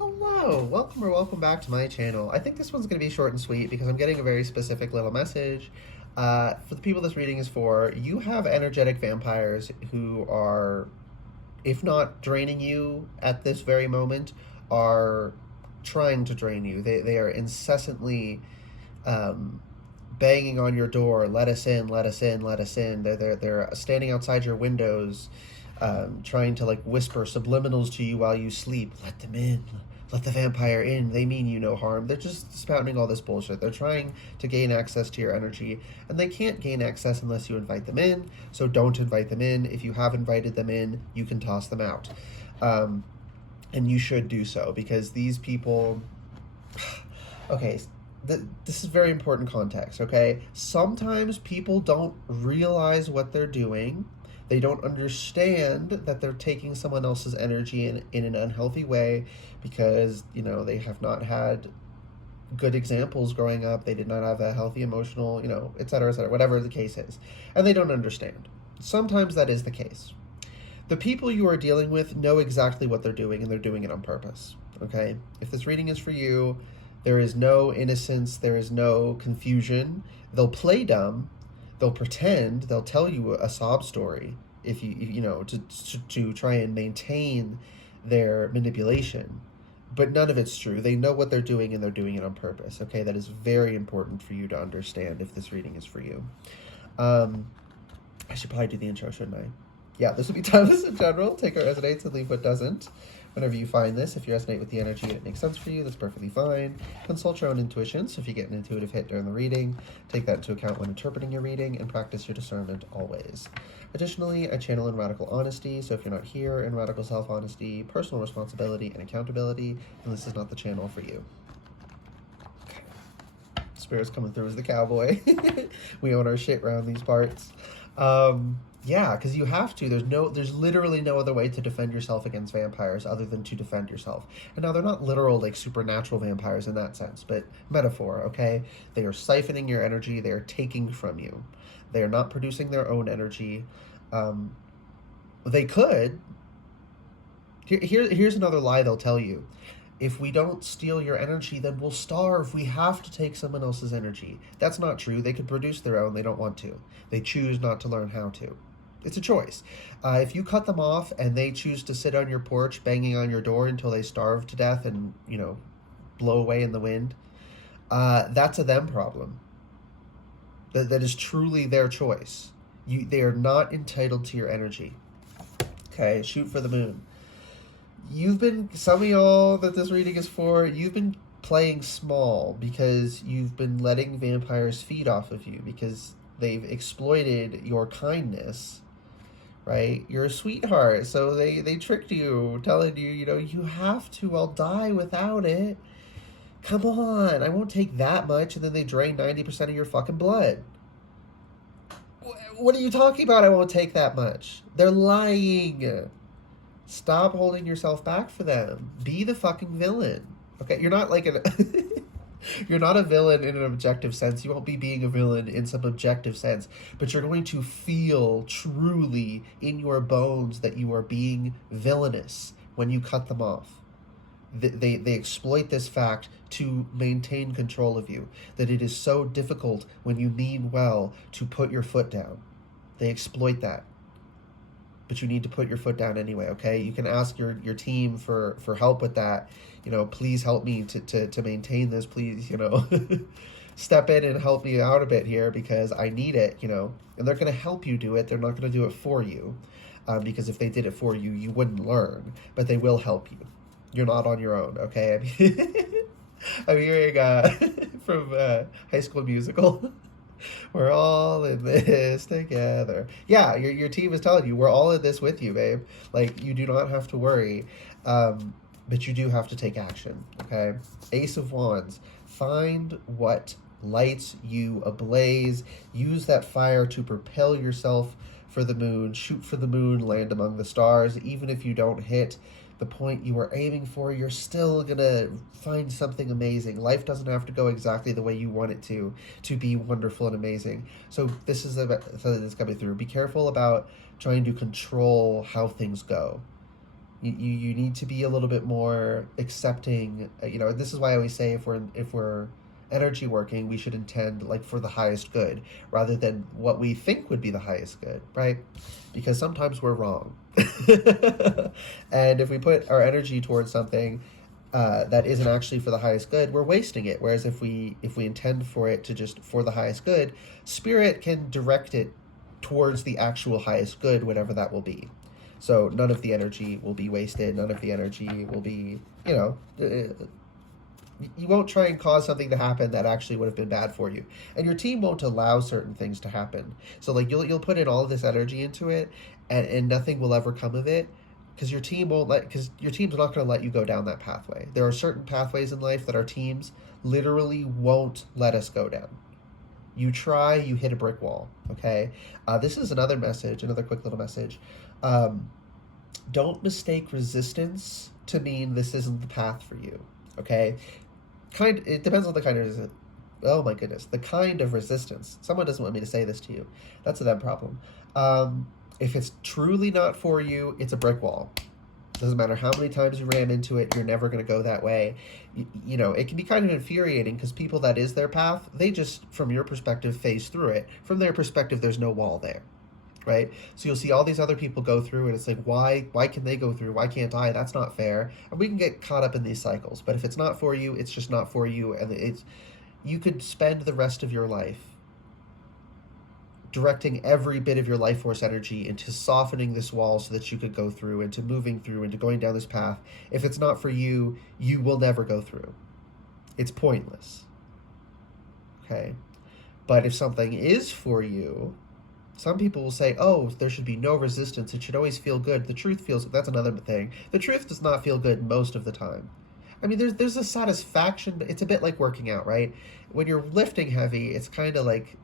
Hello, welcome or welcome back to my channel. I think this one's going to be short and sweet because I'm getting a very specific little message. For the people this reading is for, you have energetic vampires who are, if not draining you at this very moment, are trying to drain you. They are incessantly um, banging on your door, let us in, let us in, let us in. They're standing outside your windows, trying to like whisper subliminals to you while you sleep. Let them in. Let the vampire in. They mean you no harm. They're just spouting all this bullshit. They're trying to gain access to your energy, and they can't gain access unless you invite them in. So don't invite them in. If you have invited them in, you can toss them out. And you should do so because these people. Okay, this is very important context, okay? Sometimes people don't realize what they're doing. They don't understand that they're taking someone else's energy in an unhealthy way because, they have not had good examples growing up. They did not have a healthy emotional, et cetera, whatever the case is. And they don't understand. Sometimes that is the case. The people you are dealing with know exactly what they're doing, and they're doing it on purpose, okay? If this reading is for you, there is no innocence, there is no confusion. They'll play dumb, they'll pretend, they'll tell you a sob story if to try and maintain their manipulation. But none of it's true. They know what they're doing, and they're doing it on purpose, okay? That is very important for you to understand if this reading is for you. I should probably do the intro, shouldn't I? Yeah, this would be timeless in general. Take what resonates and leave what doesn't. Whenever you find this, if you resonate with the energy and it makes sense for you, that's perfectly fine. Consult your own intuition, so if you get an intuitive hit during the reading, take that into account when interpreting your reading, and practice your discernment always. Additionally, I channel in radical honesty, so if you're not here in radical self-honesty, personal responsibility, and accountability, then this is not the channel for you. Okay. Spirit's coming through as the cowboy. We own our shit around these parts. Yeah, because you have to. There's literally no other way to defend yourself against vampires other than to defend yourself. And now they're not literal, like, supernatural vampires in that sense, but metaphor, okay? They are siphoning your energy. They are taking from you. They are not producing their own energy. They could. Here's another lie they'll tell you. If we don't steal your energy, then we'll starve. We have to take someone else's energy. That's not true. They could produce their own. They don't want to. They choose not to learn how to. It's a choice. If you cut them off and they choose to sit on your porch banging on your door until they starve to death and, blow away in the wind, that's a them problem. That is truly their choice. They are not entitled to your energy. Okay, shoot for the moon. Some of y'all that this reading is for, you've been playing small because you've been letting vampires feed off of you because they've exploited your kindness, right? You're a sweetheart, so they tricked you, telling you, you have to, I'll die without it. Come on, I won't take that much, and then they drain 90% of your fucking blood. What are you talking about? I won't take that much. They're lying. Stop holding yourself back for them. Be the fucking villain. Okay, you're not like you're not a villain in an objective sense. You won't be being a villain in some objective sense, but you're going to feel truly in your bones that you are being villainous when you cut them off. They exploit this fact to maintain control of you, that it is so difficult when you mean well to put your foot down. They exploit that. But you need to put your foot down anyway, okay? You can ask your team for help with that. Please help me to maintain this, please, step in and help me out a bit here because I need it, and they're going to help you do it. They're not going to do it for you because if they did it for you, you wouldn't learn, but they will help you. You're not on your own, okay? I'm hearing from High School Musical. We're all in this together. Yeah, your team is telling you, we're all in this with you, babe. Like, you do not have to worry, but you do have to take action, okay? Ace of Wands. Find what lights you ablaze. Use that fire to propel yourself for the moon. Shoot for the moon, land among the stars. Even if you don't hit the point you were aiming for, you're still gonna find something amazing. Life doesn't have to go exactly the way you want it to be wonderful and amazing. So this is something that's coming through. Be careful about trying to control how things go. You need to be a little bit more accepting. This is why I always say if we're energy working, we should intend like for the highest good rather than what we think would be the highest good, right? Because sometimes we're wrong. And if we put our energy towards something that isn't actually for the highest good, we're wasting it. Whereas if we intend for it to just for the highest good, spirit can direct it towards the actual highest good, whatever that will be. So none of the energy will be wasted. None of the energy will be, you won't try and cause something to happen that actually would have been bad for you, and your team won't allow certain things to happen. So like you'll put in all of this energy into it, and nothing will ever come of it, because your team's not going to let you go down that pathway. There are certain pathways in life that our teams literally won't let us go down. You try, you hit a brick wall. Okay, this is another message, another quick little message. Don't mistake resistance to mean this isn't the path for you. Okay, it depends on the kind of resistance. Oh my goodness, the kind of resistance. Someone doesn't want me to say this to you. That's a them problem. If it's truly not for you, it's a brick wall. Doesn't matter how many times you ran into it, you're never going to go that way. It can be kind of infuriating because people that is their path, they just, from your perspective, phase through it. From their perspective, there's no wall there, right? So you'll see all these other people go through, and it's like, why can they go through? Why can't I? That's not fair. And we can get caught up in these cycles. But if it's not for you, it's just not for you. And you could spend the rest of your life directing every bit of your life force energy into softening this wall so that you could go through, into moving through, into going down this path. If it's not for you, you will never go through. It's pointless. Okay? But if something is for you, some people will say, oh, there should be no resistance. It should always feel good. The truth feels... That's another thing. The truth does not feel good most of the time. I mean, there's a satisfaction, but it's a bit like working out, right? When you're lifting heavy, it's kind of like,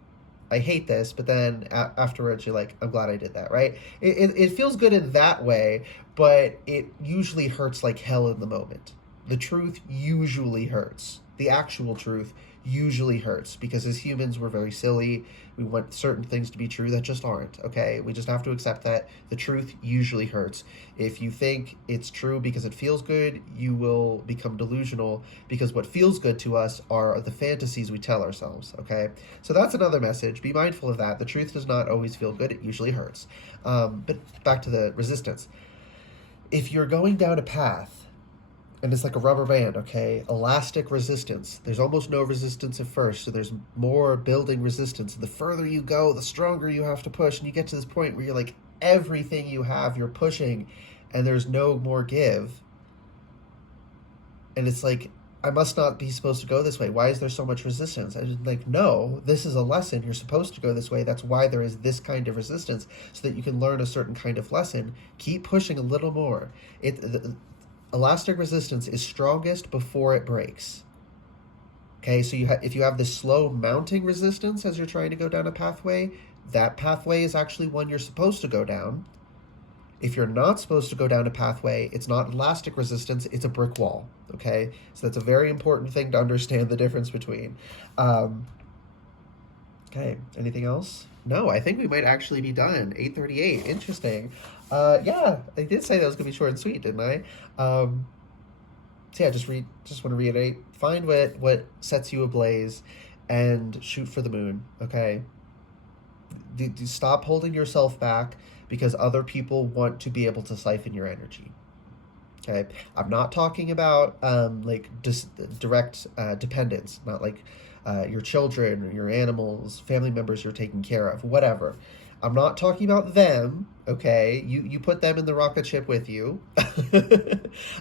I hate this, but then afterwards you're like, I'm glad I did that, right? It feels good in that way, but it usually hurts like hell in the moment. The truth usually hurts. The actual truth usually hurts, because as humans, we're very silly. We want certain things to be true that just aren't, okay? We just have to accept that. The truth usually hurts. If you think it's true because it feels good, you will become delusional, because what feels good to us are the fantasies we tell ourselves, okay? So that's another message. Be mindful of that. The truth does not always feel good. It usually hurts. But back to the resistance. If you're going down a path, and it's like a rubber band, okay? Elastic resistance. There's almost no resistance at first, so there's more building resistance. The further you go, the stronger you have to push, and you get to this point where you're like, everything you have, you're pushing, and there's no more give. And it's like, I must not be supposed to go this way. Why is there so much resistance? I was like, no, this is a lesson. You're supposed to go this way. That's why there is this kind of resistance, so that you can learn a certain kind of lesson. Keep pushing a little more. Elastic resistance is strongest before it breaks. Okay, so if you have this slow mounting resistance as you're trying to go down a pathway, that pathway is actually one you're supposed to go down. If you're not supposed to go down a pathway, it's not elastic resistance, it's a brick wall. Okay, so that's a very important thing to understand the difference between. Okay, anything else? No, I think we might actually be done. 8:38. Interesting. Yeah, I did say that was gonna be short and sweet, didn't I? So yeah, just want to reiterate: find what sets you ablaze, and shoot for the moon. Okay. Do stop holding yourself back because other people want to be able to siphon your energy. Okay, I'm not talking about direct dependence, not like your children or your animals, family members you're taking care of, whatever. I'm not talking about them, okay? You put them in the rocket ship with you.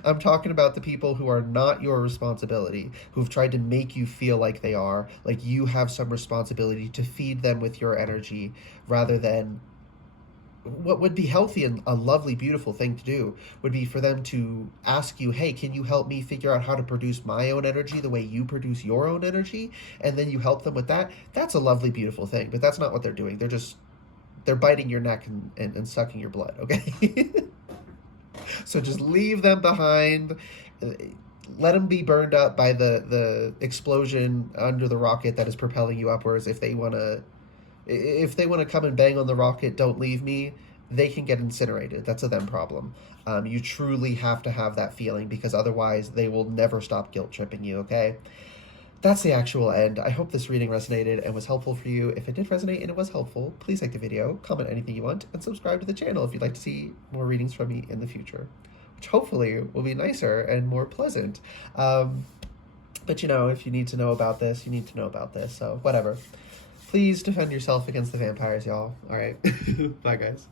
I'm talking about the people who are not your responsibility, who've tried to make you feel like they are, like you have some responsibility to feed them with your energy, rather than what would be healthy and a lovely, beautiful thing to do would be for them to ask you, hey, can you help me figure out how to produce my own energy the way you produce your own energy? And then you help them with that. That's a lovely, beautiful thing, but that's not what they're doing. They're biting your neck and sucking your blood, okay? So just leave them behind. Let them be burned up by the explosion under the rocket that is propelling you upwards. If they want to come and bang on the rocket, don't leave me. they can get incinerated. That's a them problem. You truly have to have that feeling, because otherwise they will never stop guilt tripping you, okay? That's the actual end. I hope this reading resonated and was helpful for you. If it did resonate and it was helpful, please like the video, comment anything you want, and subscribe to the channel if you'd like to see more readings from me in the future, which hopefully will be nicer and more pleasant. But you know, if you need to know about this, you need to know about this, so whatever. Please defend yourself against the vampires, y'all. All right. Bye, guys.